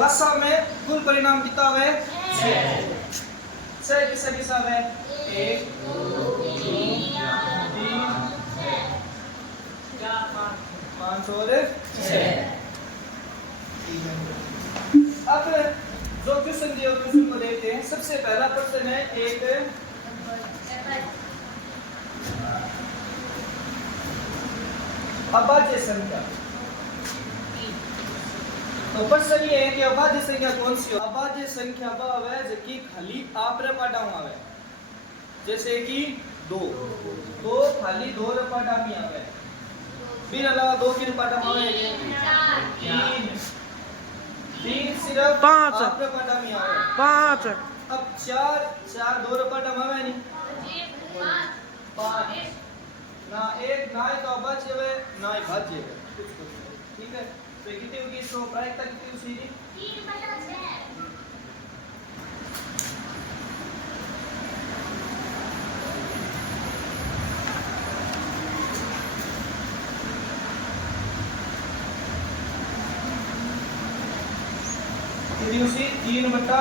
भाषा में कुल परिणाम कितना है? 6 किसका किस्सा है? 1 2 3 4 5 और 6। अब जो क्वेश्चन दिया क्वेश्चन को देखते हैं। सबसे पहला प्रश्न है एक अभाज्य संख्या। तो प्रश्न ये है कि अभाज्य संख्या कौन सी हो? अभाज्य संख्या वह है जबकि खाली आपरे पाटा आवे, जैसे कि 2 तो खाली 2 रे पाटा में आवे, फिर अलावा 2 की पाटा में आवे 3 सिर्फ 5 आपरे पाटा में आवे 5। अब 4 2 रे पाटा में आवे नहीं 5 ना 1 ना तो अभाज्य है ना ही भाज्य है, ठीक है। तो कितनी होगी इसको प्रायिकता कितनी होगी? 3/6। कितनी होगी? 3/6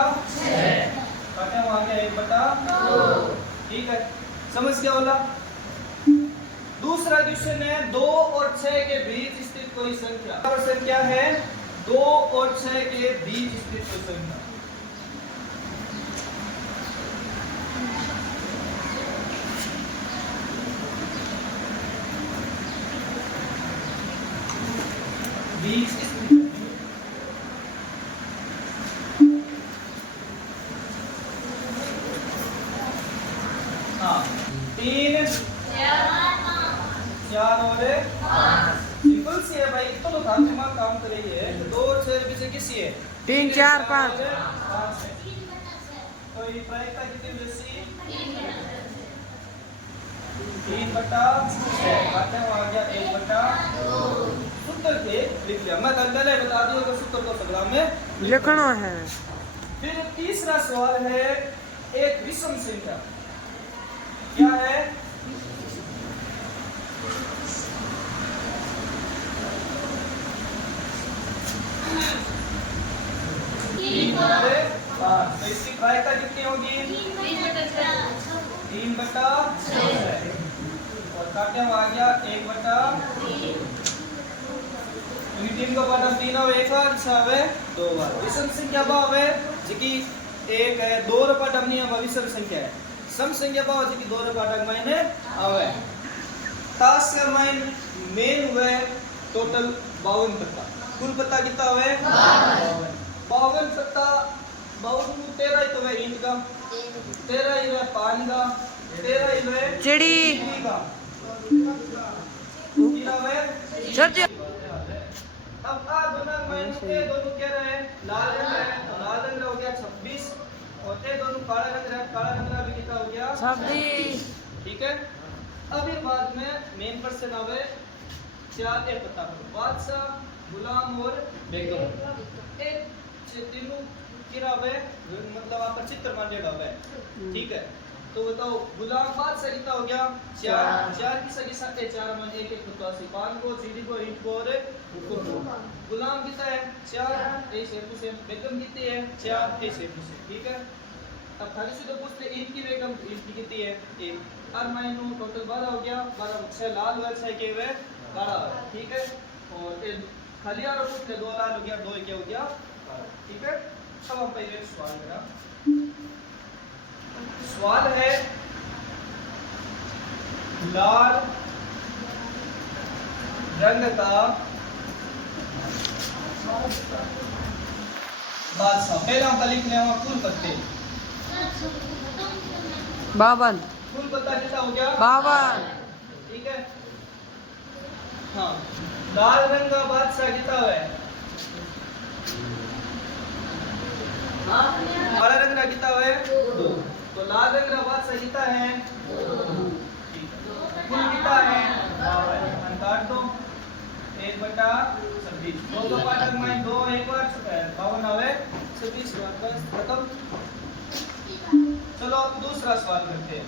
काटा वहां गया 1/2, ठीक है। समझ क्या बोला? दूसरा क्वेश्चन है 2 और 6 के बीच स्थित कोई संख्या। प्रश्न क्या है? 2 और 6 के बीच स्थित कोई संख्या। बीच स्थित हाँ 3 4 और 5 सिंपल सी है भाई, तो काम दिमाग काम कर रही है। 2 और 6 में से किसी है 3 4 5 तो ये प्रायिकता कितनी जैसी 3/6 काटे आ गया 1/2। सूत्र थे लिख लिया, मैं पहले बता दिया कि सूत्र को सगला में लिखना है। फिर तीसरा सवाल है एक विषम संख्या। क्या है? तो इसकी प्रायिकता कितनी होगी? 3/6 और काटे आ गया 1/3। 3 को पाटा 3 और 1 बार 6 है 2 बार। विषम संख्या भाव है जिकी 1 है 2 रे पाटा में अब विषम संख्या है। सम संख्या भाव जिकी 2 रे पाटा में आवे। तास का माइन मेन हुए टोटल 52 पत्ता। कुल पत्ता कितना हुए? 52 पत्ता। 52 13 ही तो है ईंट का, 13 ही है पान का, 13 ही है चिड़ी का, कितना है सर। अब आ दोनों में ये दोनों क्या रहे? लाल रंग है, तो लाल रंग हो गया 26 और ये दोनों काला रंग है, काला रंग भी कितना हो गया 26, ठीक है। अब ये बाद में मेन पर्सन आवे 4 ए पता बादशाह गुलाम और बेगम एक तीनों किरावे मतलब आप चित्र मांडेड़ा है, ठीक है। तो बताओ गुलाम बादशाह कितना हो गया 4 की सगी साथ 4 में 1 1 तो 5 को सीधी को ईंट को और गुलाम कितना है 4 ऐसे से बेगम कितनी है 4 ऐसे से, ठीक है। अब खाली से तो पूछते ईंट की बेगम ईंट की कितनी है 1 और माइनू टोटल 12 हो गया 12 6 लाल और 6 के वे 12, ठीक है। और ये खाली और पूछते 2 लाल हो गया 2 क्या हो गया 12, ठीक है। अब हम पहले सवाल करा। सवाल है लाल रंग का बादशाह। पहले हम लिखने हैं कुल पत्ते 52, कुल पत्ता कितना हो गया 52, ठीक है। हाँ लाल रंग का बादशाह कितना है काला रंग का कितना है 2, तो लाल रंग का बादशाह कितना है 2, कुल कितना है 52 काट दो 1/26 2 का पाठक में 2 1 बार 52 आवे 26 बस खत्म। चलो दूसरा सवाल करते हैं।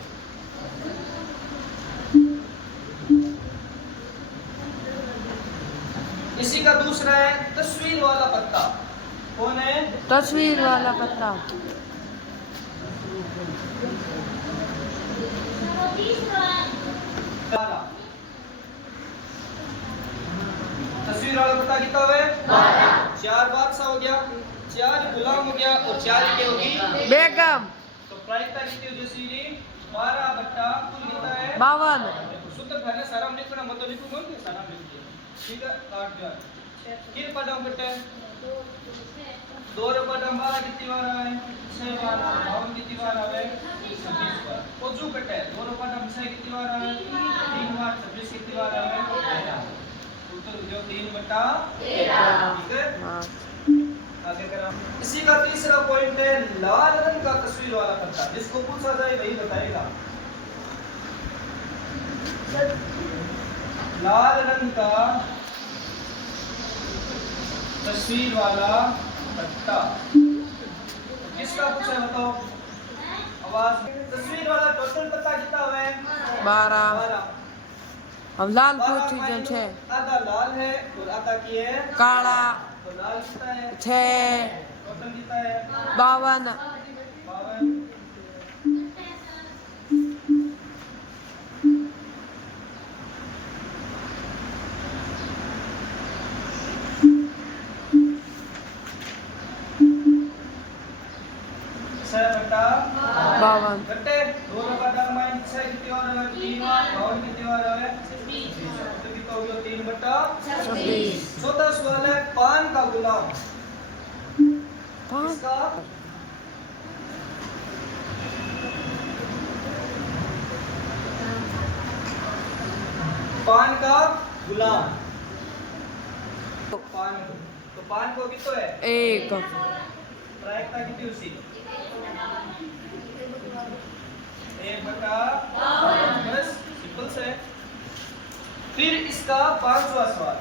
इसी का दूसरा है तस्वीर वाला पत्ता। कौन है? तस्वीर वाला पत्ता। तस्वीर वाला पता कितना हुआ? 4 बादशाह हो गया, 4 गुलाम हो गया और 4 क्या होगी? बेगम। तो प्रायिकता कितनी हो जैसी 12 बट्टा कुल कितना है? 52। सूत्र था ना सारा लिखना मत लिखो कौन के सारा लिख दिया। ठीक है 8 जान किन पदों कटे 2 पदों 12 कितनी बार आए 6 बार 52 कितनी बार आए 26 बार और जो कटे 2 पदों 6 कितनी बार आए 3 बार 26 कितनी बार आए उत्तर जो 3 बटा 13 ठीक है। हाँ। आगे करा इसी का तीसरा पॉइंट है लाल रंग का तस्वीर वाला पत्ता जिसको पूछा जाए वही बताएगा। लाल रंग का तस्वीर वाला पत्ता किसका पूछा बताओ आवाज। तस्वीर वाला टोटल पत्ता कितना हुआ है? 12। 12। अब लाल पूछी जो 6। आधा लाल है और आधा की है काला। तो लाल कितना है? 6। टोटल कितना है? 52। 52। बट्टा 52। बट्टे 2 बट्टा माइन 6 कितनी बार है? 3 बार 52 कितनी बार है? 26 तो कितना हो गया 3 बट्टा 26। चौथा सवाल है पान का गुलाम 5। इसका पान का गुलाम पान तो पान को कितना है? 1। प्रायिकता कितनी उसी 1 बटा बस सिंपल से। फिर इसका 5वां सवाल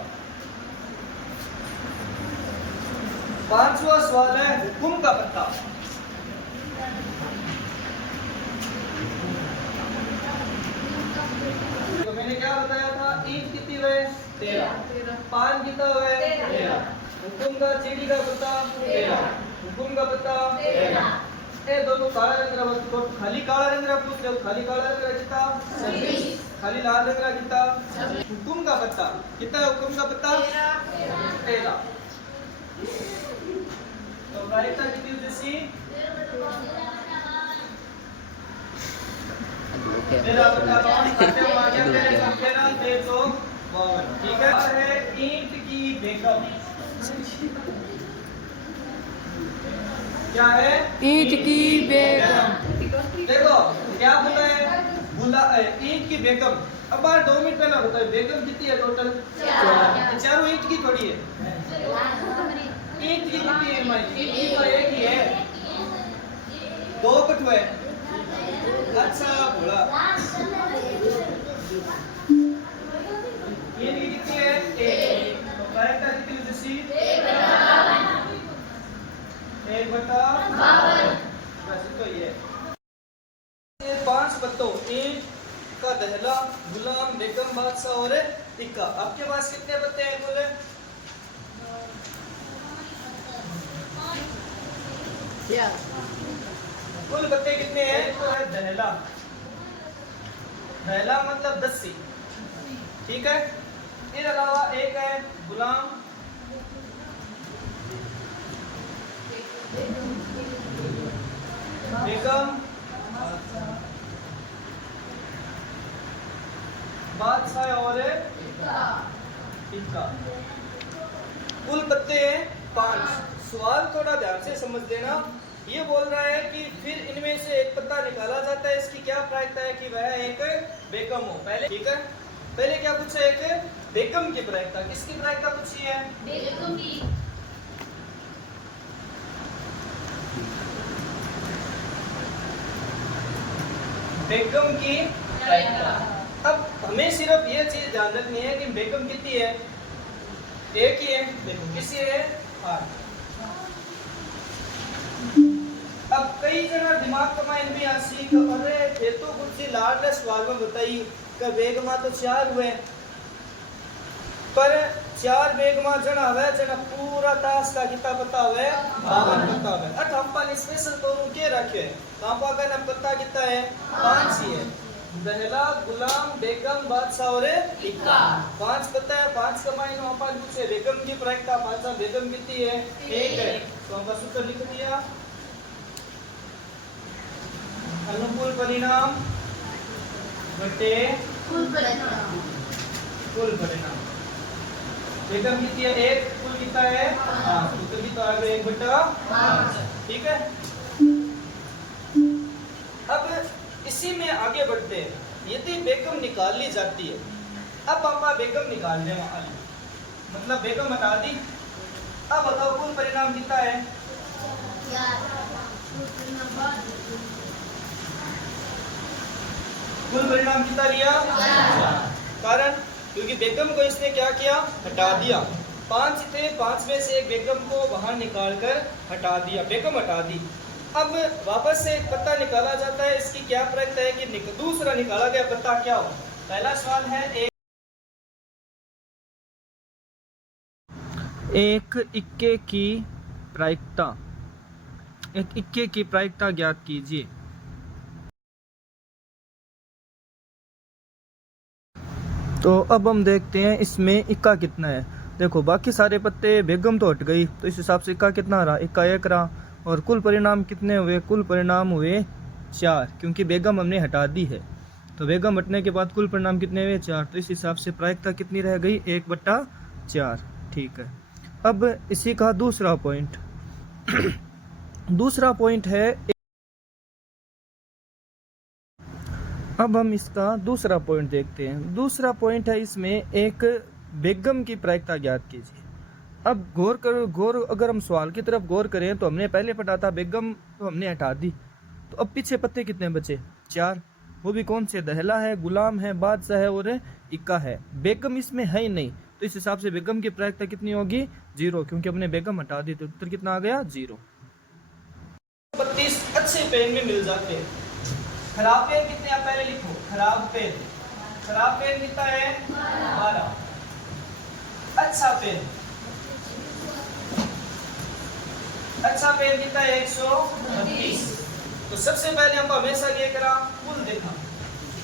5वां सवाल है हुक्म का पत्ता। तो मैंने क्या बताया था ईंट कितनी हुए 13 पान कितना हुए 13 हुक्म का चीड़ी का पत्ता 13 हुक्म का पत्ता 13 ए दोनों काला रंग का तो खाली काला रंग का पूछ लो खाली काला रंग का कितना 26 खाली लाल रंग का कितना 26 हुक्म का पत्ता कितना है हुक्म का पत्ता 13 तो प्रायिकता कितनी जैसी मेरा बता खाते हुआ क्या मेरे संख्या 352 ठीक है ईंट की बेगम क्या है? ईंट की बेगम। देखो क्या होता है ईंट की बेगम। अब बार 2 मिनट पहले बताए बेगम कितनी है टोटल 4 चारों ईंट की थोड़ी है ईंट की कितनी है ईंट की तो एक ही है 2 कट हुए अच्छा बोला ईंट की कितनी है 1 तो प्रायिकता कितनी हो जैसी 1 बटा 52 बस तो ये 5 पत्तों ईंट का दहला गुलाम बेगम बादशाह और टिक्का। आपके पास कितने पत्ते हैं बोले? कुल पत्ते कितने हैं? तो है दहला दहला मतलब 10 ठीक है। इसके अलावा एक है गुलाम बेगम बादशाह और टिक्का। कुल पत्ते हैं 5। सवाल थोड़ा ध्यान से समझ लेना। ये बोल रहा है कि फिर इनमें से एक पत्ता निकाला जाता है इसकी क्या प्रायिकता है कि वह एक बेगम हो। पहले ठीक है पहले क्या पूछा एक बेगम की प्रायिकता किसकी प्रायिकता पूछी है? बेगम की। बेगम की प्रायिकता। अब हमें सिर्फ ये चीज ध्यान रखनी है कि बेगम कितनी है एक ही है बेगम किसी है 8। अब कई जना दिमाग कमाइन भी आसी अरे ये तो कुछ लाड सवाल में बताई का बेगमा तो 4 हुए पर 4 बेगमा जना हवे जना पूरा तास का कितना पता हुए 52 पता हुए अठ हम पर स्पेशल तो के रखे हम का ना पता कितना है 5 ही है दहला गुलाम बेगम बादशाह और इक्का 5 पता है 5 कमाई नो अपन पूछे बेगम की प्रायिकता पांचा बेगम कितनी है 1 है तो हम सूत्र लिख दिया अनुकूल परिणाम बटे कुल परिणाम बेगम कितनी है 1 कुल कितना है 5 सूत्र की तो आ गया 1/5 ठीक है। अब इसी में आगे बढ़ते हैं यदि बेगम निकाल ली जाती है अब पापा बेगम निकाल लें वाली मतलब बेगम हटा दी अब बताओ कुल परिणाम कितना है कुल परिणाम कितना लिया कारण क्योंकि बेगम को इसने क्या किया हटा दिया 5 थे 5 में से एक बेगम को बाहर निकाल कर हटा दिया बेगम हटा दी अब वापस से एक पत्ता निकाला जाता है इसकी क्या प्रायिकता है कि दूसरा निकाला गया पत्ता क्या हो पहला सवाल है एक इक्के की प्रायिकता एक इक्के की प्रायिकता ज्ञात कीजिए तो अब हम देखते हैं इसमें इक्का कितना है देखो बाकी सारे पत्ते बेगम तो हट गई तो इस हिसाब से इक्का कितना रहा इक्का 1 रहा और कुल परिणाम कितने हुए कुल परिणाम हुए 4 क्योंकि बेगम हमने हटा दी है तो बेगम हटने के बाद कुल परिणाम कितने हुए 4 तो इस हिसाब से प्रायिकता कितनी रह गई 1/4 ठीक है। अब इसी का दूसरा पॉइंट दूसरा पॉइंट है अब हम इसका दूसरा पॉइंट देखते हैं दूसरा पॉइंट है इसमें एक बेगम की प्रायिकता ज्ञात कीजिए। अब गौर अगर हम सवाल की तरफ गौर करें तो हमने पहले पढ़ा था बेगम तो हमने हटा दी तो अब पीछे पत्ते कितने बचे 4 वो भी कौन से दहला है गुलाम है बादशाह है और इक्का है बेगम इसमें है ही नहीं तो इस हिसाब से बेगम की प्रायिकता कितनी होगी 0 क्योंकि हमने बेगम हटा दी तो उत्तर कितना आ गया 0। 32 अच्छे पेन में मिल जाते हैं खराब पेन कितने आप पहले लिखो खराब पेन कितना है 12 अच्छा पेन कितना है 132 तो सबसे पहले हम हमेशा ये करा कुल देखा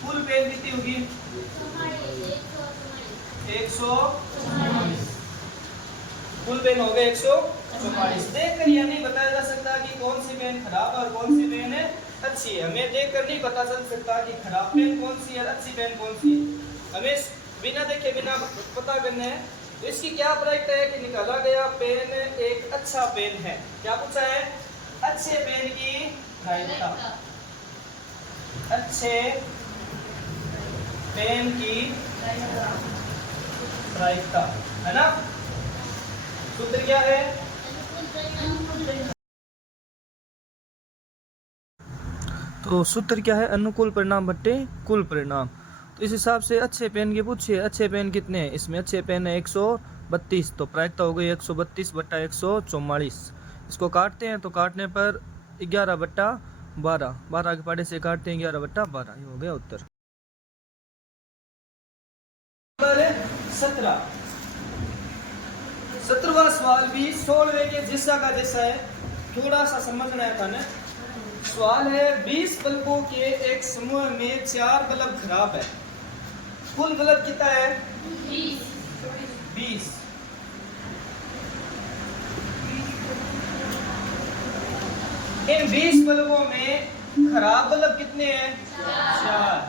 कुल पेन कितनी होगी 144 कुल पेन हो गए 144 देखकर यह नहीं बताया जा सकता कि कौन सी पेन खराब है और कौन सी पेन है अच्छी है हमें देखकर नहीं पता चल सकता कि खराब पेन कौन सी है अच्छी पेन कौन सी है हमें बिना देखे बिना पता करने है तो इसकी क्या प्रायिकता है कि निकाला गया पेन एक अच्छा पेन है क्या पूछा है अच्छे पेन की प्रायिकता अच्छे पेन की प्रायिकता है ना सूत्र क्या है तो सूत्र क्या है अनुकूल परिणाम बट्टे कुल परिणाम तो इस हिसाब से अच्छे पेन के पूछिए अच्छे पेन कितने हैं इसमें अच्छे पेन है 132 तो प्रायिकता हो गई 132/144 इसको काटते हैं तो काटने पर 11/12 12 के पाड़े से काटते हैं 11/12 ये हो गया उत्तर। 17वां सवाल भी 16वें के जैसा का जैसा है थोड़ा सा समझना है था ना सवाल है 20 बल्बों के एक समूह में 4 बल्ब खराब है कुल बल्ब कितना है 20 इन 20 बल्बों में खराब बल्ब कितने हैं 4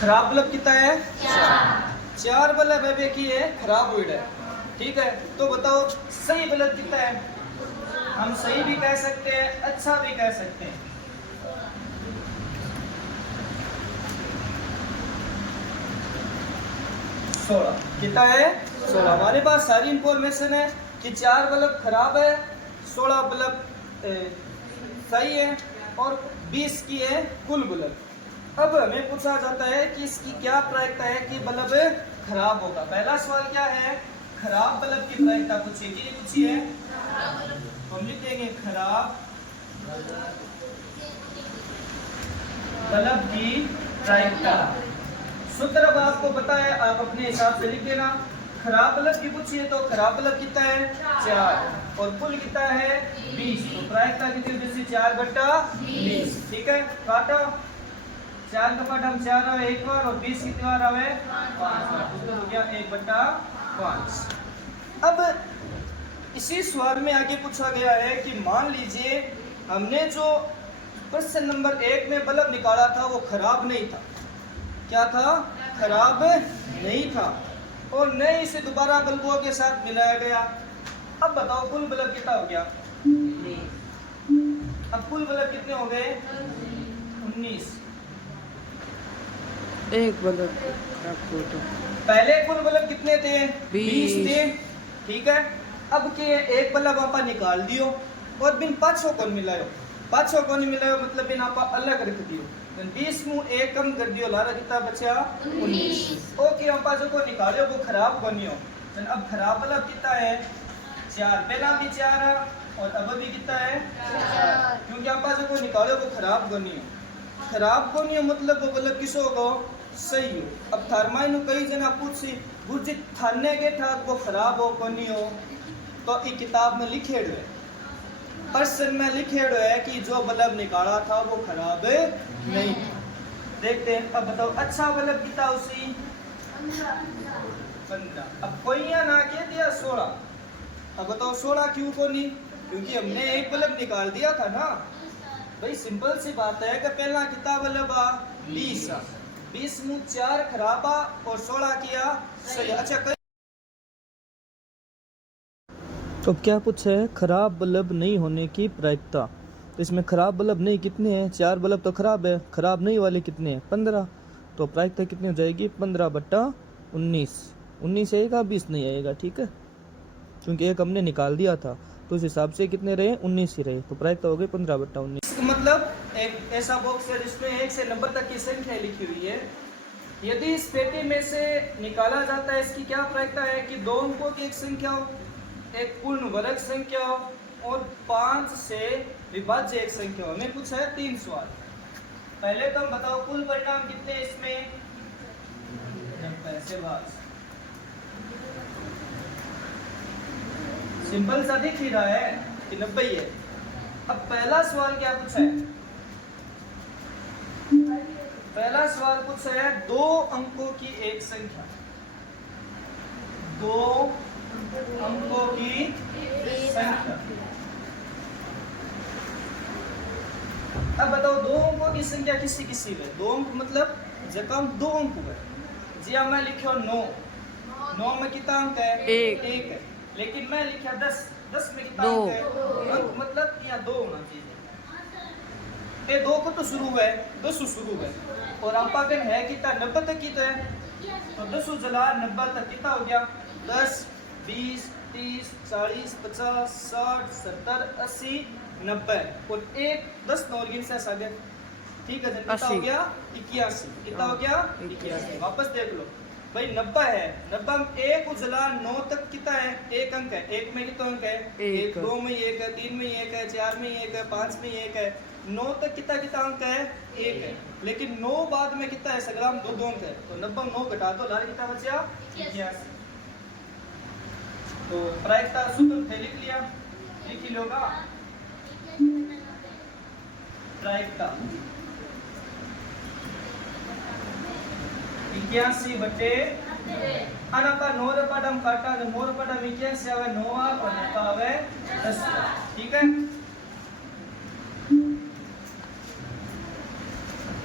खराब बल्ब कितना है 4 बल्ब है की है खराब हुई है ठीक है तो बताओ सही बल्ब कितना है हम सही भी कह सकते हैं अच्छा भी कह सकते हैं 16 कितना है 16 हमारे पास सारी इंफॉर्मेशन है कि 4 बल्ब खराब है 16 बल्ब सही है और 20 की है कुल बल्ब। अब हमें पूछा जाता है कि इसकी क्या प्रायिकता है कि बल्ब खराब होगा। पहला सवाल क्या है खराब बल्ब की प्रायिकता पूछी है तो हम लिख देंगे खराब बल्ब की प्रायिकता। सूत्र अब आपको पता है, आप अपने हिसाब से लिख लेना। खराब बल्ब की पूछिए तो खराब बल्ब कितना है 4 और कुल कितना है 20, तो प्रायिकता कितनी होगी 4/20। ठीक है, काटो 4 का पाठ हम 4 आवे एक बार और 20 कितनी बार आवे 5 बार, उत्तर हो गया 1/5। अब इसी सवाल में आगे पूछा गया है कि मान लीजिए हमने जो प्रश्न नंबर 1 में बल्ब निकाला था वो खराब नहीं था। क्या था? खराब नहीं था और नए इसे दोबारा बल्बों के साथ मिलाया गया। अब बताओ कुल बल्ब कितना हो गया? अब कुल बल्ब कितने हो गए? 19। एक बल्ब रखो तो पहले कुल बल्ब कितने थे? 20 थे। ठीक है, अब के एक बल्ब आप निकाल दियो और बिन पाछो को मिलायो। पाछो को नहीं मिलायो मतलब बिन आप अलग रख दियो। 20 में एक कम कर दियो, लारा कितना बचा 19। ओके, आप जो को निकालो वो खराब बनियो। अब खराब बल्ब कितना है 4, पहला भी 4 और अब भी कितना है 4, क्योंकि आप जो को निकालो वो खराब बनियो। खराब बनियो मतलब वो बल्ब किसो को सही हो। अब थर्माइन कई जना पूछी गुरजी थाने के था वो खराब हो कोनी हो, तो ई किताब में लिखेड़ो है, प्रश्न में लिखेड़ो है कि जो बल्ब निकाला था वो खराब नहीं। देखते हैं, अब बताओ अच्छा बल्ब कितना उसी 15। अब कोई ना के दिया 16। अब बताओ 16 क्यों को नहीं? क्योंकि हमने एक बल्ब निकाल दिया था ना भाई। सिंपल सी बात है कि पहला कितना बल्ब 20 में 4 खराब और 16 किया सही। अच्छा, तो क्या कुछ है खराब बल्ब नहीं होने की प्रायिकता। तो इसमें खराब बल्ब नहीं कितने हैं? 4 बल्ब तो खराब है, खराब नहीं वाले कितने हैं 15। तो प्रायिकता कितनी हो जाएगी 15/19। 19 आएगा 20 नहीं आएगा। ठीक है, क्योंकि एक हमने निकाल दिया था तो उस हिसाब से कितने रहे 19 ही रहे, तो प्रायिकता हो गई 15/19। मतलब एक ऐसा बॉक्स है जिसमें 1 से 90 तक की संख्या लिखी हुई है। यदि इस पेटी में से निकाला जाता है, इसकी क्या प्रायिकता है कि 2 अंकों की एक संख्या हो, एक पूर्ण वर्ग संख्या हो और 5 से विभाज्य एक संख्या हो। हमें पूछा है 3 सवाल। पहले तो हम बताओ कुल परिणाम कितने हैं इसमें? 90 से भाग। सिंपल सा दिख ही रहा है कि 90 ही है। अब पहला सवाल क्या पूछा है? पहला सवाल पूछा है 2 अंकों की एक संख्या, 2 अंकों की संख्या। अब बताओ 2 अंकों की संख्या किसी किसी में 2 अंक मतलब जब 2 अंक है जी। अब मैं लिखो 9 में कितना अंक है? 1 है। लेकिन मैं लिखा 10 में कितना अंक है? अंक मतलब यहाँ 2 होना चाहिए। ये 2 को तो शुरू है 10 शुरू है और अंपागन है कितना 90 तक की तो है, तो 10 जला 90 तक कितना हो गया 10 20 30 40 50 60 70 80 90 और एक 10 नौरगिन से आगे। ठीक है, कितना हो गया 81। कितना हो गया 81। वापस देख लो भाई 90 है, 90 में 1 उजला 9 तक कितना है? 1 अंक है। 1 में कितना अंक है? 1। 2 में 1 है, 3 में 1 है, 4 में 1 है, 5 में 1 है, 9 तक कितना अंक है? 1 है। लेकिन 9 बाद में कितना है? सगराम 2 अंक है, तो 90 9 घटा दो, लाल कितना बचा 81। तो प्रायिकता सूत्र थे लिख लिया, लिख ही लोगा प्रायिकता 81 बटे अनका 9 पदम काटा तो 9 पदम 81 आवे 9 और नका आवे 10। ठीक है,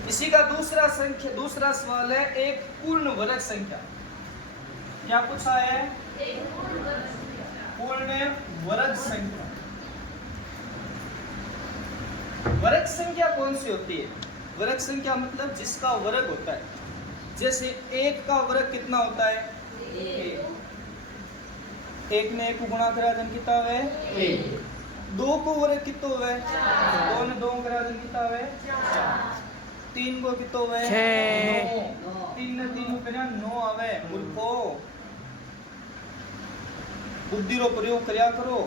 इसी का दूसरा सवाल है एक पूर्ण वर्ग संख्या। क्या पूछा है? पूर्ण वर्ग संख्या। वर्ग संख्या कौन सी होती है? वर्ग संख्या मतलब जिसका वर्ग होता है। जैसे 1 का वर्ग कितना होता है? 1 में 1 को गुणा करा जन कितना है 1। 2 को वर्ग कितना हुआ है? 2 ने 2 करा जन कितना है 4। 3 को कितना हुआ है 9। 3 ने 3 करा 9 आवे। मूर्खो बुद्धि रो प्रयोग करया करो।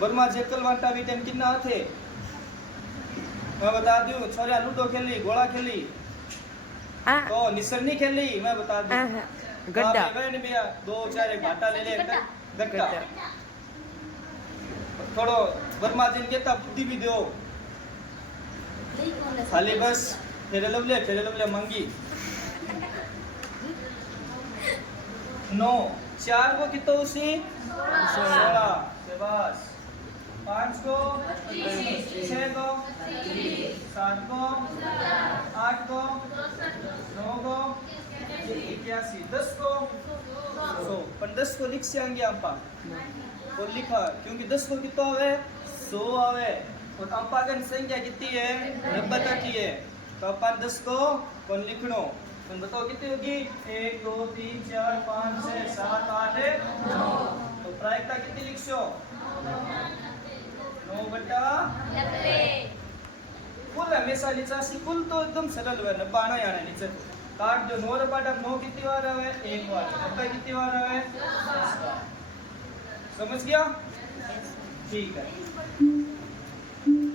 वर्मा जेकल वाटा भी टाइम कितना थे मैं बता दूं। छोरा लूडो खेली, गोला खेली, आ तो निसर नहीं खेल ली, मैं बता दूं। गड्ढा आप गए नहीं भैया, 2 4 एक घाटा ले ले, गड्ढा। थोड़ो वर्मा जिन के तब बुद्धि भी दो, खाली बस फेरे लवले मंगी। 9 4 को कितो उसी 16 बस, 5 को 6 को 7 को 8 को 9 को 81, 10 को 100, पर 10 को लिख से आएंगे आप और लिखा क्योंकि 10 को कितना आवे 100 आवे और अंपागन संख्या कितनी है 90 तक की है, तो अपन 10 को कौन लिखनो, तुम बताओ कितनी होगी 1 2 3 4 5 6 7 8 9, तो प्रायिकता कितनी लिखो 9/90। कुल हमेशा लिचासी, कुल तो एकदम सरल है, 90 आना लिखे काट दो 9 रे 9 कितनी बार आवे 1 बार, 90 कितनी बार आवे 10 बार, समझ गया? ठीक है।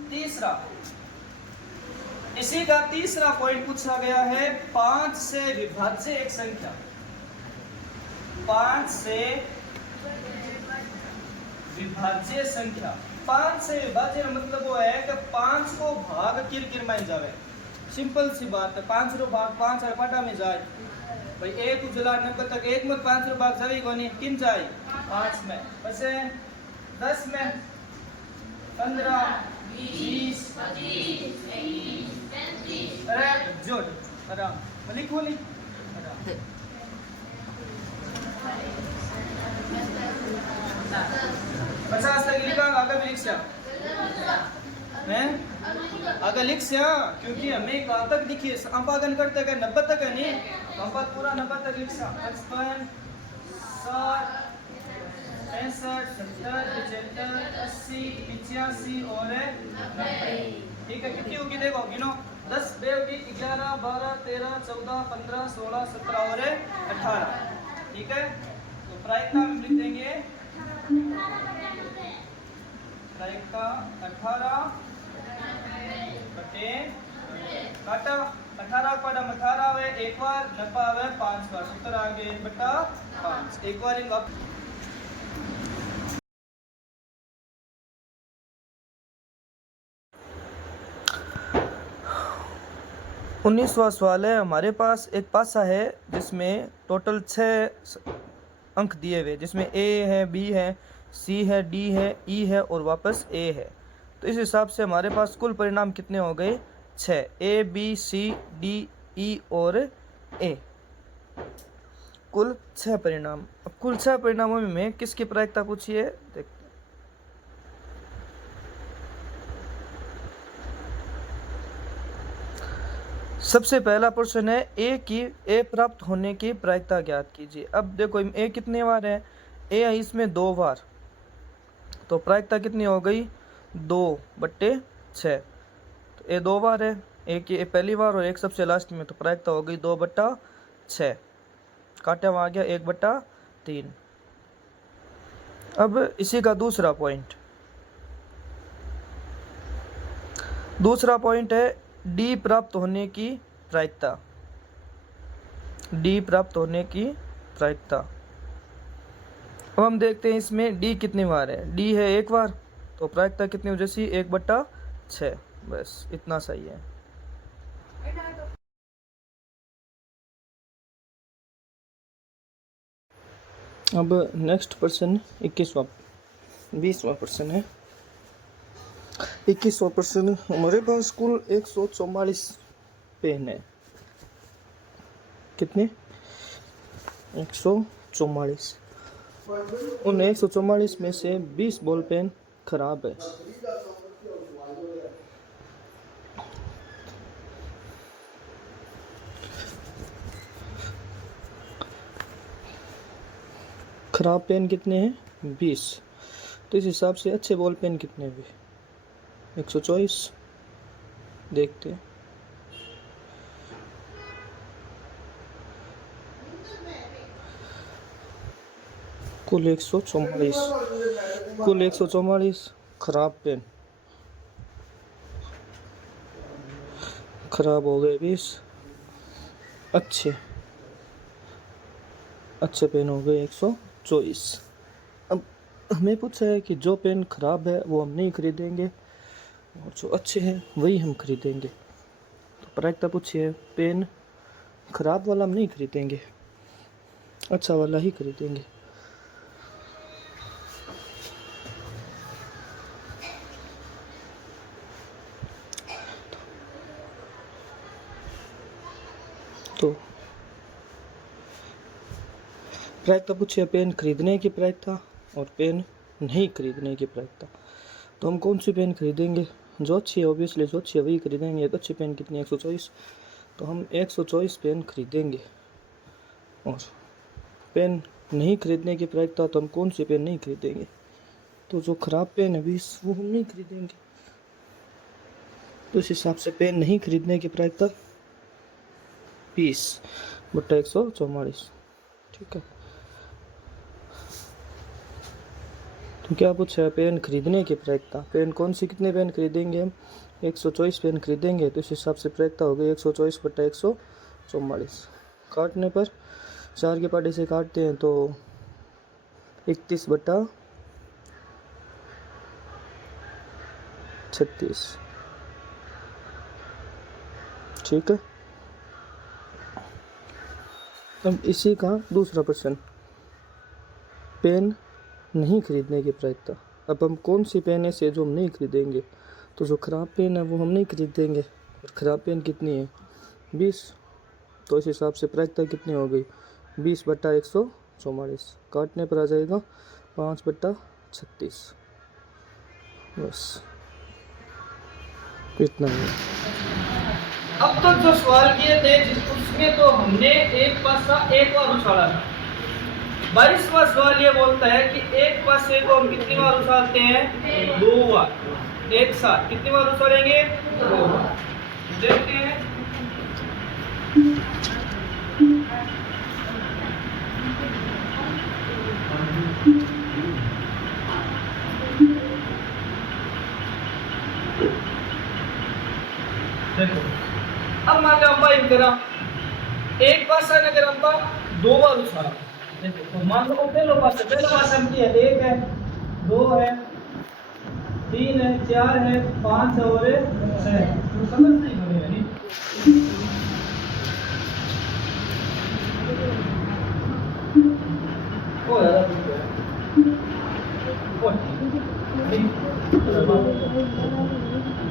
तीसरा, इसी का तीसरा पॉइंट पूछा गया है, 5 से विभाज्य एक संख्या। 5 से विभाज्य संख्या, 5 से विभाज्य मतलब वो है कि 5 को भाग किर में जावे, सिंपल सी बात है। 5 रो भाग 5 पाटा में जाए भाई, 1 उजला 90 तक 1 में 5 रो भाग जावे कोनी, किन जाए 5 में, वैसे 10 में 15 20 अरे जोड़ आराम लिखो नहीं 50 तक लिखा, आगे भी लिख से हैं, आगे लिख से, क्योंकि हमें कहाँ तक दिखिए अंपागन करते हैं 90 तक है नहीं, अंपा पूरा 90 तक लिख से 55 60 65 70 75 80 85 और 90, ठीक है। कितनी होगी देखो गिनो, 10 बे होगी 11 12 13 14 15 16 17 और 18, ठीक है। तो प्रायिकता हम लिख देंगे, प्रायिकता 18 बटे काटा 18 पड़ा 18 आवे एक बार, 90 आवे 5 बार, सूत्र आगे 1/5 एक बार इनका। 19वां सवाल है, हमारे पास एक पासा है जिसमें टोटल 6 अंक दिए हुए, जिसमें ए है, बी है, सी है, डी है, ई है और वापस ए है। तो इस हिसाब से हमारे पास कुल परिणाम कितने हो गए 6, A B C D E और ए, कुल 6 परिणाम। अब कुल 6 परिणामों में किसकी प्रायिकता पूछी है देखते हैं। सबसे पहला प्रश्न है ए प्राप्त होने की प्रायिकता ज्ञात कीजिए। अब देखो ए कितने बार है, ए है इसमें 2 बार, तो प्रायिकता कितनी हो गई 2/6, तो ए 2 बार है, एक ये पहली बार और एक सबसे लास्ट में, तो प्रायिकता हो गई 2/6, काटा वहाँ आ गया 1/3। अब इसी का दूसरा पॉइंट है डी प्राप्त होने की प्रायिकता, डी प्राप्त होने की प्रायिकता। अब हम देखते हैं इसमें डी कितनी बार है, डी है 1 बार, तो प्रायिकता कितनी हो जैसी 1/6, बस इतना सही है। अब नेक्स्ट प्रश्न 20वां प्रश्न है। 21वां प्रश्न, हमारे पास कुल 144 पेन है, कितने 144, उन 144 में से 20 बॉल पेन खराब है। खराब पेन कितने हैं 20, तो इस हिसाब से अच्छे बॉल पेन कितने हुए 124, देखते हैं। कुल 144 खराब पेन, खराब हो गए 20, अच्छे अच्छे पेन हो गए 124। अब हमें पूछा है कि जो पेन ख़राब है वो हम नहीं खरीदेंगे और जो अच्छे हैं वही हम खरीदेंगे। तो प्रायिकता पूछी है, पेन ख़राब वाला हम नहीं खरीदेंगे, अच्छा वाला ही खरीदेंगे। तो प्रायिकता पूछी है, पेन खरीदने की प्रायिकता और पेन नहीं खरीदने की प्रायिकता। तो हम कौन सी पेन खरीदेंगे? जो अच्छी है, ऑब्वियसली जो अच्छी है वही खरीदेंगे। तो अच्छी पेन कितनी है? 124। तो हम 124 पेन खरीदेंगे। और पेन नहीं खरीदने की प्रायिकता, तो हम कौन सी पेन नहीं खरीदेंगे? तो जो ख़राब पेन है 20, वो हम नहीं खरीदेंगे। तो इस हिसाब से पेन नहीं खरीदने की प्रायिकता 20/144। ठीक है। तो क्या पूछा है? पेन खरीदने की प्रायिकता। पेन कौन सी, कितने पेन खरीदेंगे हम? 124 पेन खरीदेंगे। तो इस हिसाब से प्रायिकता हो गई 124/144। काटने पर 4 के पाटे से काटते हैं तो 31/36। ठीक है। अब इसी का दूसरा प्रश्न, पेन नहीं खरीदने की प्रायिकता। अब हम कौन सी पेन ऐसे जो हम नहीं खरीदेंगे? तो जो ख़राब पेन है वो हम नहीं खरीदेंगे। और ख़राब पेन कितनी है? 20। तो इस हिसाब से प्रायिकता कितनी हो गई? 20/144। काटने पर आ जाएगा 5/36। बस इतना ही। अब तक जो सवाल किए थे उसमें तो हमने एक पासा एक बार उछाला था। 22वां सवाल ये बोलता है कि एक पासे को हम कितनी बार उछालते हैं? 2 बार। एक साथ कितनी बार उछालेंगे? 2 बार। देखते हैं। देखो, अब मान लो हम इन करा एक पासा ने अगर हम 2 बार उछाला, देखो तो मान लो पहला पासा हम किया 1 है, 2 है, 3 है, 4 है, 5 है और 6 है। तो समझ नहीं बनेगा नहीं। ओ यार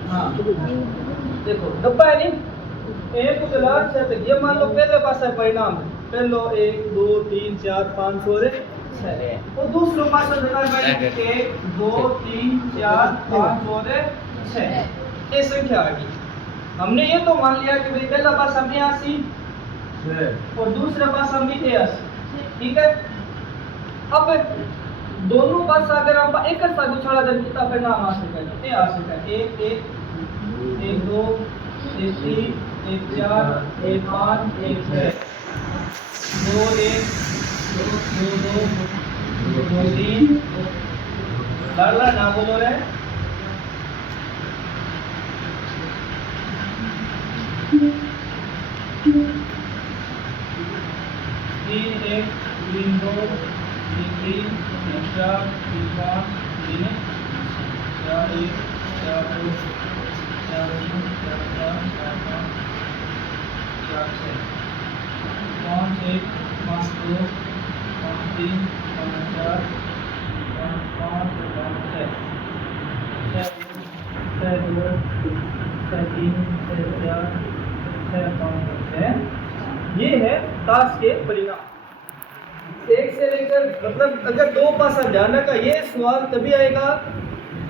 हाँ देखो डब्बा है नहीं, एक उजलाट से तक ये मान लो पहले पास है परिणाम, पहलो 1 2 3 4 5 और 6 और दूसरो पास है 1 2 3 4 5 और 6 ये संख्या आ गई। हमने ये तो मान लिया कि भाई पहला पास हम 82 और दूसरा पास हम 83। ठीक है। अब दोनों पास अगर आप एक साथ उछाला जाए कितना परिणाम आ सकता है? आ सकता है 1 1 1 2 1 3 1 4 1 5 1 6 2 1 2 2 2 3 लाला ना बोलो रे 3 1 3 2 3 3 4 3 5 3 4 1 4 2 4 3 4 4 4 5 4 6 5 1 5 2 5 3 5 4 5 5 5 6 6 2 6 3 6 4 6 5 6। ये है ताश के परिणाम। एक से लेकर मतलब अगर 2 पासा ध्यान रखा, ये सवाल तभी आएगा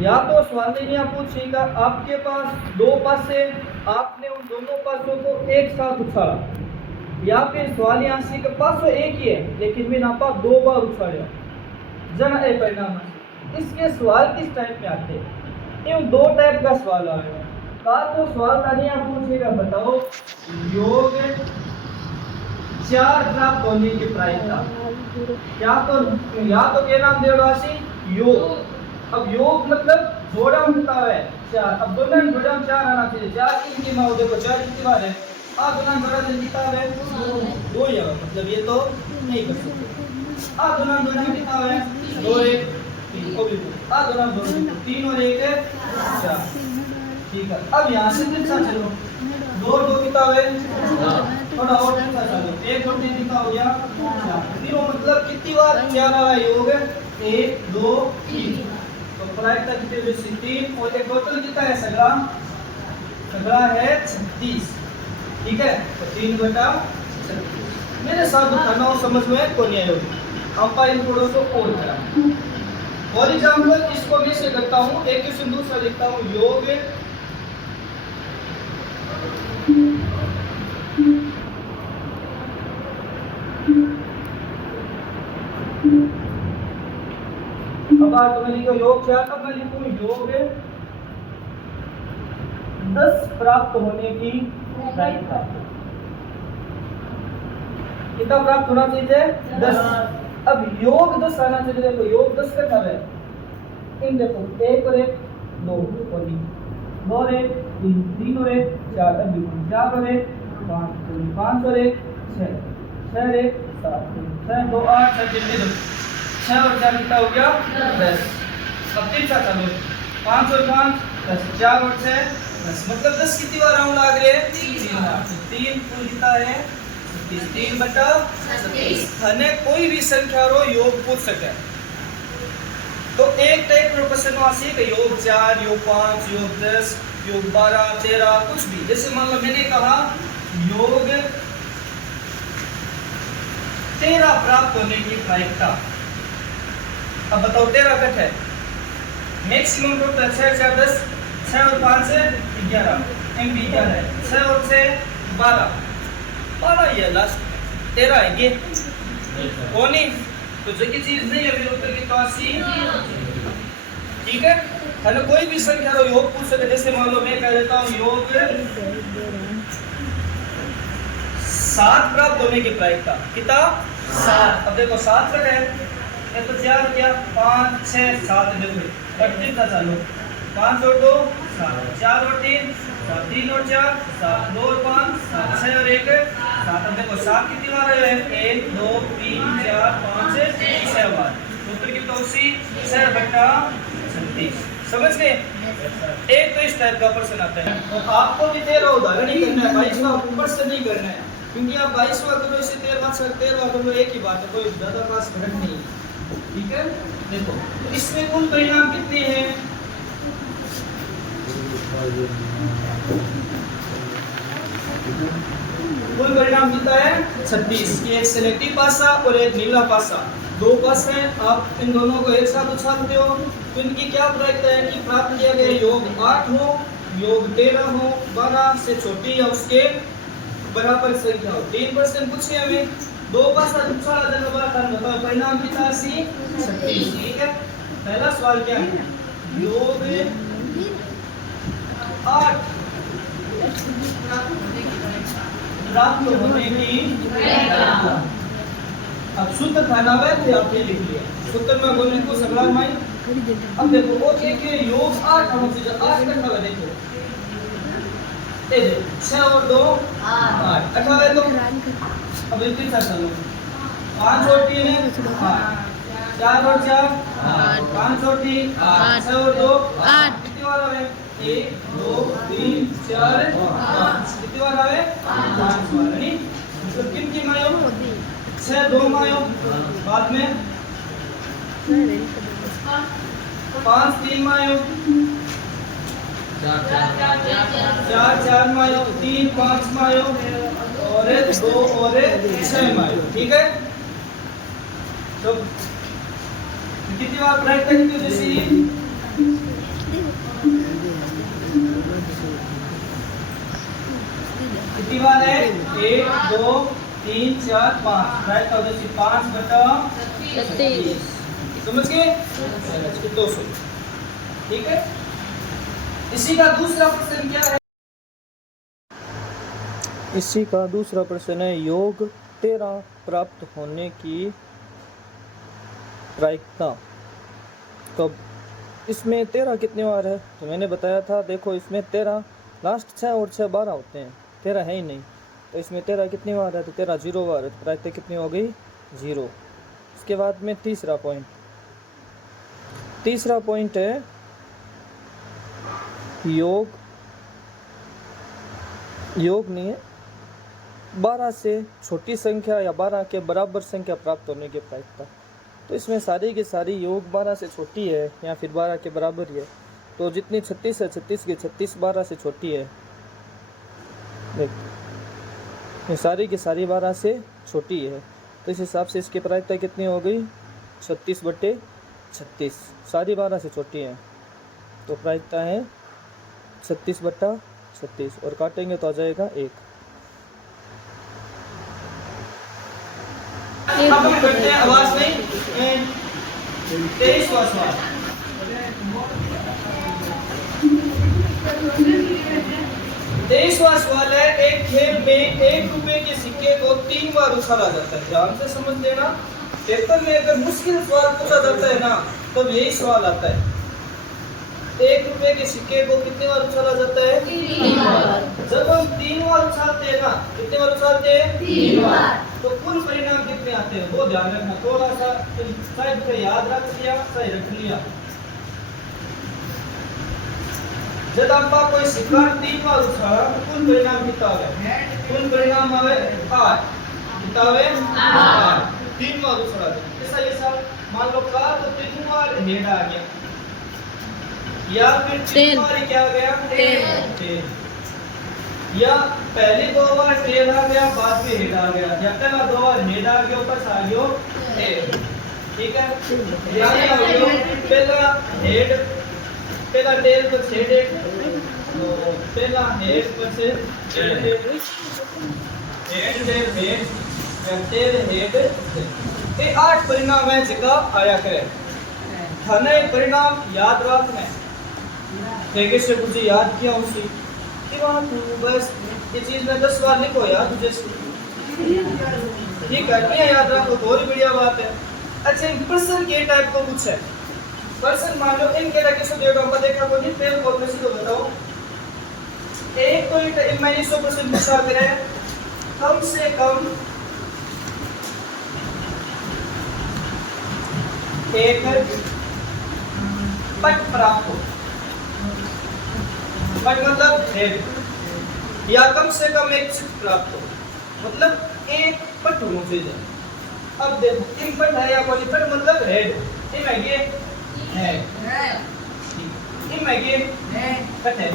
या तो सवाल नहीं आप पूछेगा आपके पास 2 पासे, आपने उन दोनों पासों को एक साथ उछाला, या फिर सवाल यहाँ से पासों एक ही है लेकिन मैंने आपा 2 बार उछाला जना ए परिणाम। इसके सवाल किस टाइप में आते हैं? इन 2 टाइप का सवाल आएगा। का तो सवाल नहीं आप पूछेगा बताओ योग 4 प्राप्त होने की प्रायिकता, या तो क्या नाम दे राशि योग। अब योग मतलब जोड़ा होता है 4, अब दोनों जोड़ा 4 आना चाहिए। 4 की माँ देखो 4 कितनी बार है आ गुना बड़ा दिन किताब है दो या मतलब ये तो नहीं कर सकते। आ गुना गुना किताब है दो एक तीन को भी आ गुना दो तीन और एक है चार। ठीक है, अब यहाँ से फिर साथ चलो दो दो किताब है थोड़ा और साथ चलो एक और तीन किताब हो गया चार। तीनों मतलब कितनी बार चार आ रहा है योग एक दो तीन। तो प्रायिकता कितनी हुई तीन और एक टोटल कितना है सगड़ा सगड़ा है 36। ठीक है, तो 3/36 मेरे साथ बताना हो समझ में कौन नहीं आएगा। आप इन थोड़ा सा और करा फॉर एग्जांपल इसको मैं से करता हूँ एक क्वेश्चन दूसरा लिखता हूँ योग अब आप तुम्हें लिखो योग क्या अब मैं लिखूँ योग 10 प्राप्त होने की प्रायिकता कितना प्राप्त होना चाहिए 10। अब योग 10 आना चाहिए। देखो योग 10 का क्या है इन देखो एक और एक दो और तीन दो और एक तीन तीन और एक चार अब चार और एक पाँच पाँच और एक छः छः और एक सात छः दो आठ छः तीन दो छः और चार कितना हो गया 10। अब तीन साथ चलो 5 और 5 10 4 और 6 10 मतलब 10 कितनी बार राउंड लाग रहे हैं 3 बार। तो 3 कुल कितना है 3/36 અને કોઈ भी संख्या रो योग पूछ सके। तो एक टाइप रो क्वेश्चन आसी कि योग 4 योग 5 योग 10 योग 12 13 कुछ भी। जैसे मान लो मैंने कहा योग 13 प्राप्त होने की प्रायिकता। अब बताओ 13 कट है मैक्सिमम टोटल 6 4 10 6 और 5 से 11 एम भी 11 है 6 और 6 12 12 ये लास्ट 13 है ये कौन तो जो की चीज नहीं है विलोपर की तो 80। ठीक है ना कोई भी संख्या रो योग पूछ सके। जैसे मान लो मैं कह देता हूँ योग 7 प्राप्त होने की प्रायिकता कितना 7। अब देखो 7 कट है ये तो 4 क्या 5 6 7 देखो 38 था चालू 5 और 2 7 4 और 3 7 3 और 4 7 2 और 5 7 6 और 1 7। अब देखो 7 कितनी बार है 1 2 3 4 5 6 बार उत्तर कितना 80 6/36 समझ गए। एक तो इस टाइप का प्रश्न आता है और आपको भी 13 उदाहरण ही करना है 22वां ऊपर से नहीं करना है क्योंकि आप 22वां करो इसे 13वां करो एक ही बात है कोई ज्यादा खास फर्क नहीं है। ठीक है देखो इसमें कुल परिणाम कितने हैं कुल परिणाम कितना है 36। ये एक सेलेक्टिव पासा और एक नीला पासा दो पास हैं। आप इन दोनों को एक साथ उछालते हो तो इनकी क्या प्रायिकता है कि प्राप्त किया गया योग 8 हो योग 13 हो 12 से छोटी या उसके बराबर संख्या हो। 3% पूछे हमें दो पासा उछाला जाने वाला कारण बताओ परिणाम कितना 36। ठीक है पहला सवाल क्या है योग 8 प्राप्त होने की प्रायिकता। अब सूत्र खाना है तो आपने लिख लिया सूत्र में बोलने को सगला माई। अब देखो वो एक योग 8 होना चाहिए 8 का खाना देखो ये देखो 6 और 2 8 अच्छा है तो अब इतनी सा चलो 5 और 3 है 4 और 4 5 और 3 6 और 2 8 कितनी बार आवे 1 2 3 4 5 कितनी बार आवे 5 बार नहीं मतलब कितनी मायो 6 2 मायो बाद में 5 3 मायो 4 4 मायो 3 5 मायो और 2 और 6 मायो। ठीक है तो कितनी बार प्रायिकता कितनी जैसी कितनी बार है 1 2 3 4 5 प्रायिकता हो जैसी 5/36 समझ गए 200। ठीक है इसी का दूसरा प्रश्न क्या है इसी का दूसरा प्रश्न है योग 13 प्राप्त होने की प्रायिकता। तो इसमें 13 कितनी बार है तो मैंने बताया था देखो इसमें 13 लास्ट 6 और 6 12 होते हैं 13 है ही नहीं तो इसमें 13 कितनी बार है, तो 13 0 बार है, तो प्रायिकता कितनी हो गई 0। इसके बाद में तीसरा पॉइंट है योग नहीं है 12 से छोटी संख्या या 12 के बराबर संख्या प्राप्त होने की प्रायिकता। तो इसमें सारी की सारी योग 12 से छोटी है या फिर 12 के बराबर ही है। तो जितनी 36 है 36 की 36 12 से छोटी है। देख ये सारी की सारी 12 से छोटी है, तो इस हिसाब से इसकी प्रायिकता कितनी हो गई 36/36। सारी 12 से छोटी है तो प्रायिकता है 36/36 और काटेंगे तो आ जाएगा 1। अब हम करते हैं आवाज नहीं 23वां सवाल। 23वां सवाल है, एक खेल में 1 रुपए के सिक्के को 3 बार उछाला जाता है। ध्यान से समझ लेना, पेपर में अगर मुश्किल सवाल पूछा जाता है ना तब यही सवाल आता है। 1 रुपए के सिक्के को कितने बार उछाला जाता है 3 बार। जब हम 3 बार उछालते हैं ना, कितने बार उछालते हैं 3 बार, तो कुल परिणाम कितने आते हैं वो ध्यान रखना। थोड़ा सा शायद तो याद रख लिया, सही रख लिया। जब आपका कोई सिक्का 3 बार उछाला तो कुल परिणाम कितना आ गया, कुल परिणाम आवे 8। कितना आवे 8। 3 बार उछाला ऐसा ये सब मान लो का तो 3 बार हेड आ गया या फिर 3 बार क्या आ गया 10 या पहली 2 बार टेल आ गया बाद में हेड आ गया या पहला 2 बार हेड आ गया ऊपर से आ गया टेल। ठीक है, यानी हो गया पहला टेल पर हेड तो पहला हेड पर से टेल हेड ये 8 परिणाम है जिका आया करे। थाने परिणाम याद रखना है से मुझे याद किया उसी बस ये चीज में 10 बार लिखो यार तुझे ठीक है, क्या याद रखो तो और बढ़िया बात है। अच्छा एक पर्सन के टाइप को कुछ है पर्सन मान लो इन केटा किसको देखो हम देखा को नहीं फेल बोल में से बताओ एक तो मैंने 100% पूछा करे कम से कम एक पट प्राप्त हो। पट मतलब हेड या कम से कम एक चिट प्राप्त हो, मतलब एक पट होना चाहिए। अब देखो इन पट है या कोई पट मतलब हेड इन है ये है इन है ये पट है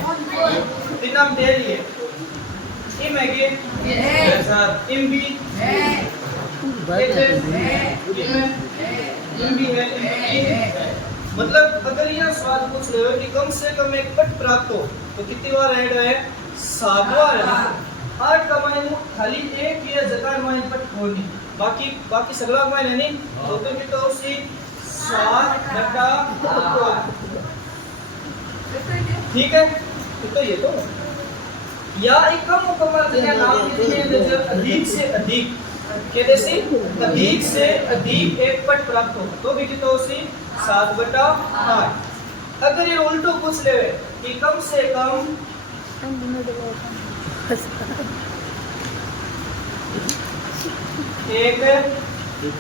इन नाम दे लिए इन है ये सर इन भी है इन भी है मतलब अगर यह सवाल पूछ रहे हो कि कम से कम एक पट प्राप्त हो तो कितनी बार ऐड है 7 बार है। 8 का मायने खाली एक या जकार मायने पट होनी बाकी सगला मायने नहीं तो भी तो उसी 7/2 ठीक है। तो ये तो या एक कम मुकम्मल जगह नाम कितने जो अधिक से अधिक कहते से अधिक एक पट प्राप्त हो तो भी कितना उसी 7/8। अगर ये उल्टो पूछ ले कि कम से कम एक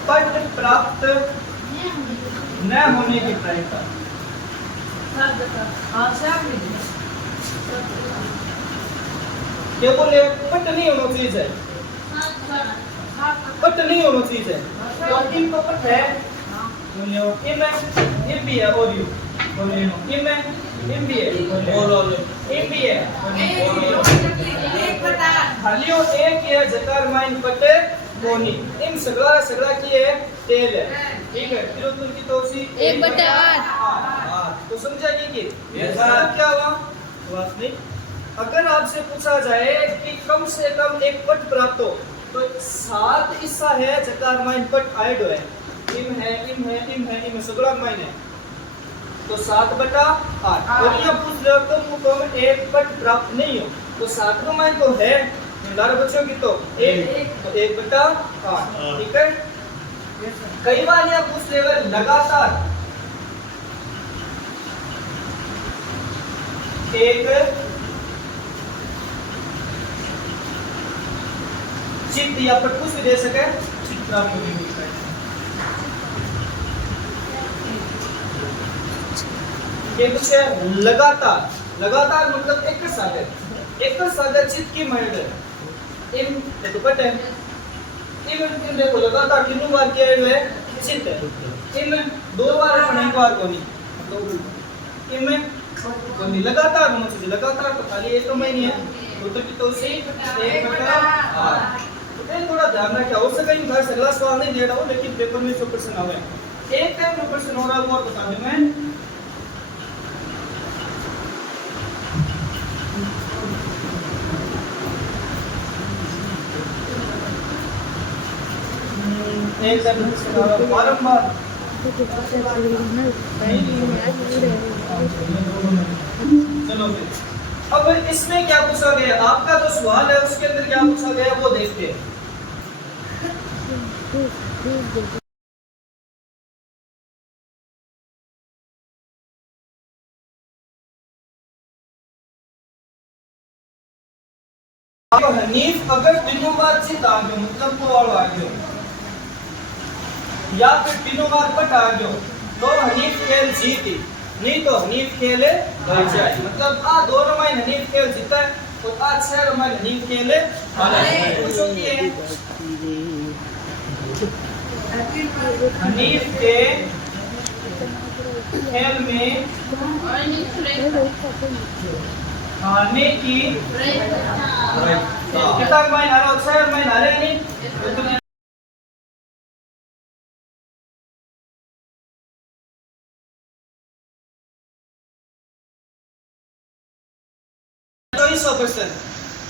पट प्राप्त न होने की प्रायिकता क्या बोले पट नहीं होना चाहिए पट नहीं होना चाहिए तो इन तो पट है इन भी है और यू इन भी है खाली एक है जकार माइन पटे कोनी इन सगड़ा की है तेल है। ठीक है, फिर तुम की तोसी 1/8 तो समझा कि क्या हुआ बात नहीं। अगर आपसे पूछा जाए कि कम से कम एक पट प्राप्त हो तो 7 हिस्सा है जकार माइन पट ऐड है इम है सगड़ा माइन है तो 7/8। और ये पूछ रहे हो तुमको एक पट प्राप्त नहीं हो तो 7 माइन तो है लार बच्चों की तो 1/8 ठीक है। कई बार यह पूछ ले लगातार चित्त या पर कुछ भी दे सके चित्त प्राप्त होगी। ये कुछ है लगातार, लगातार मतलब एक सागर चित्त की मर्द इन तो पता है इन देखो लगातार कितनी बार किया है चित्त इन 2 बार है एक बार को नहीं इनमें कोई लगातार होना चाहिए, लगातार तो खाली एक तो में नहीं है तो कितो से 1/8 तो थोड़ा ध्यान रखिए। हो सके इन घर से अगला सवाल नहीं दे रहा हूँ लेकिन पेपर में 100% आवे एक टाइम 100% हो रहा है और बता दूं मैं एक टाइम बारंबार चलो फिर अब इसमें क्या पूछा गया, आपका जो सवाल है उसके अंदर क्या पूछा गया वो देखते हैं। हनीफ अगर तीनों बार चित आ गयो मतलब को आ गयो या फिर तीनों बार पट आ गयो तो हनीफ खेल जीती, नहीं तो हनीफ खेले हार जाए। मतलब आ 2 रमाई हनीफ खेल जीता है तो आ 6 रमाई हनीफ खेले हार जाए। पूछो कि है हनीफ के खेल में हारने की कितना रमाई हारा 6 रमाई हारे नहीं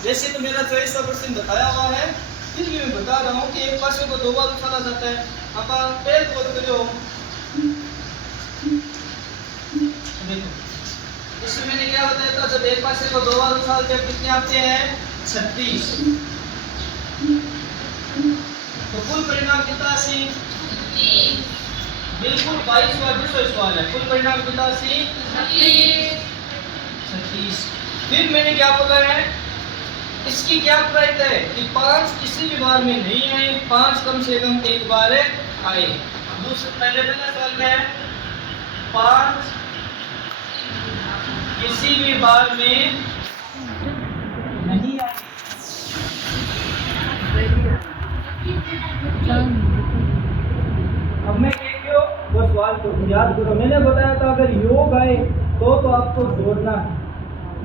जैसे तो मेरा 24% बताया हुआ है फिर भी मैं बता रहा हूँ कि एक पासे को 2 बार उछाला जाता है। आप पेड़ को करो देखो इसमें मैंने क्या बताया था जब एक पासे को 2 बार उछालते हैं कितने आते हैं 36 तो कुल परिणाम कितना सी बिल्कुल 22 बार दूसरा सवाल है कुल परिणाम कितना सी 36। फिर मैंने क्या बोला है इसकी क्या प्राइस है कि 5 किसी भी बार में नहीं आए 5 कम से कम एक बार आए। दूसरे पहले वाला सवाल में है 5 किसी भी बार में नहीं आए। अब मैं क्यों वो सवाल को याद करो मैंने बताया था अगर योग आए तो आपको जोड़ना है,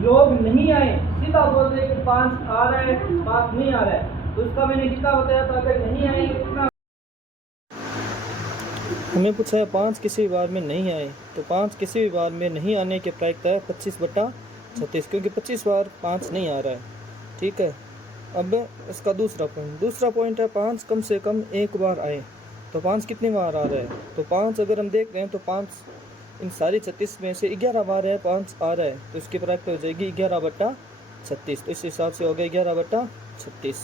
योग नहीं आए सीधा बोल रहे कि 5 आ रहा है 5 नहीं आ रहा है तो उसका मैंने कितना बताया था अगर नहीं आए कितना हमें पूछा है 5 किसी भी बार में नहीं आए तो 5 किसी भी बार में नहीं आने की प्रायिकता है 25/36 क्योंकि 25 बार 5 नहीं आ रहा है। ठीक है, अब इसका दूसरा पॉइंट है 5 कम से कम एक बार आए तो 5 कितनी बार आ रहा है तो 5 अगर हम देख रहे हैं तो 5 इन सारी 36 में से 11 बार है 5 आ रहा है तो इसकी प्रायिकता हो जाएगी 11/36 तो इस हिसाब से हो गया 11/36।